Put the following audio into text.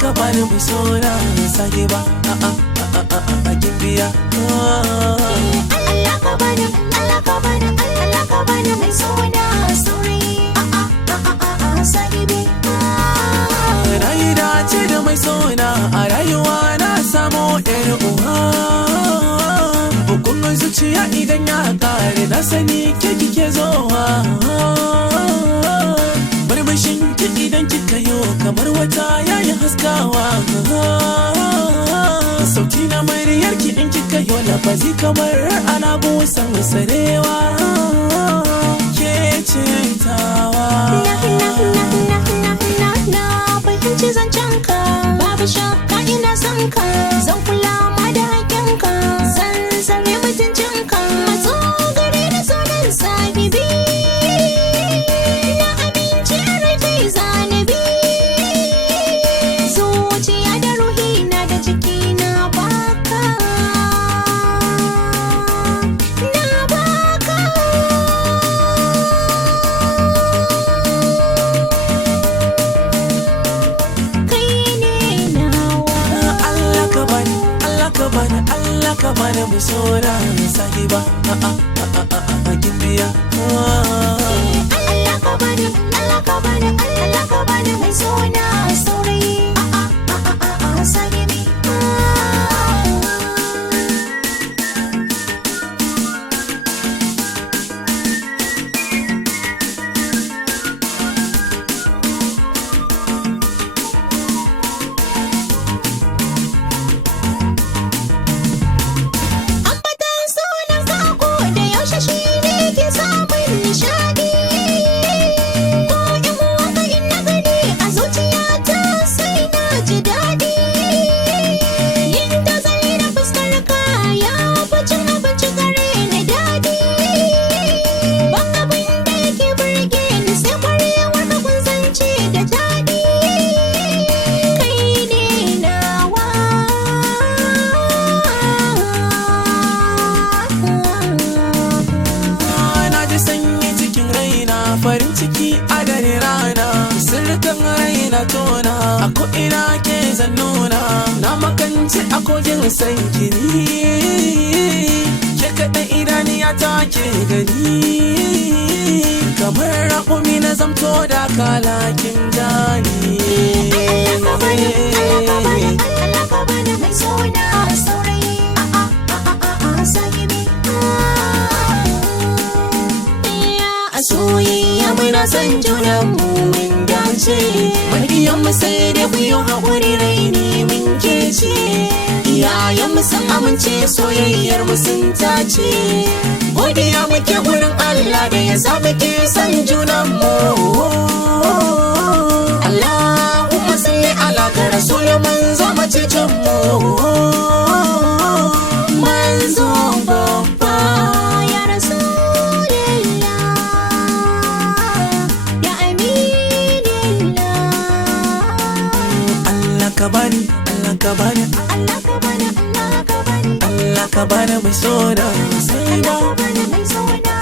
ka bani mai sona sake ba a gimbiya. Allah ka bani, Allah ka bani, Allah ka bani mai sona saurayi sahibi. Na yi dace da mai sona a rayuwa na samo ƴar uwa. Bugun zuciya idan ya kare na sani ke kike zowa. Barbashin ki idan kika yo kamar wata yayi haskawa. Sauti na muryar ki in kika yo lafazi kamar ana busan sarewa. Ke ce tawa. Na fahimci zancenka, babu shakka ina son ka. Zan kula ma da haƙƙinka, zan tsare mutuncinka. Matso gare ni sunan sahibi, na amince a rai kai zanabi. Zuciya da ruhi na da jiki na baka, na baka. Allah ka bani mai sona sahiba a gimbiya. Allah ka bani, Allah ka bani, Allah ka bani mai sona saurayi sahibi. Farin ciki a dare rana, sirrikan raina tona, a ko'ina ke zan nuna. Na makanci a kogin sankini, ke kaɗai idaniya ta ke gani. Kamar raƙumi na zamto da kalakin jani. Allah ka bani mai sona saurayi sahibi. A soyayya muna son junanmu mun dace, mabiyanmu sai da biyu haƙuri raini mun kece. Iyayenmu sun amince soyayyar mu sun tace, godiya muke gurin Allah da ya sa muke son junanmu. Allahumma salli ala rasul manzo macicinmu, manzo babba ya rasulillah, ya aminillah. Allah ka bani, Allah ka bani, Allah ka bani, Allah ka bani, Allah ka bani mai sona sahiba. Allah ka bani mai sona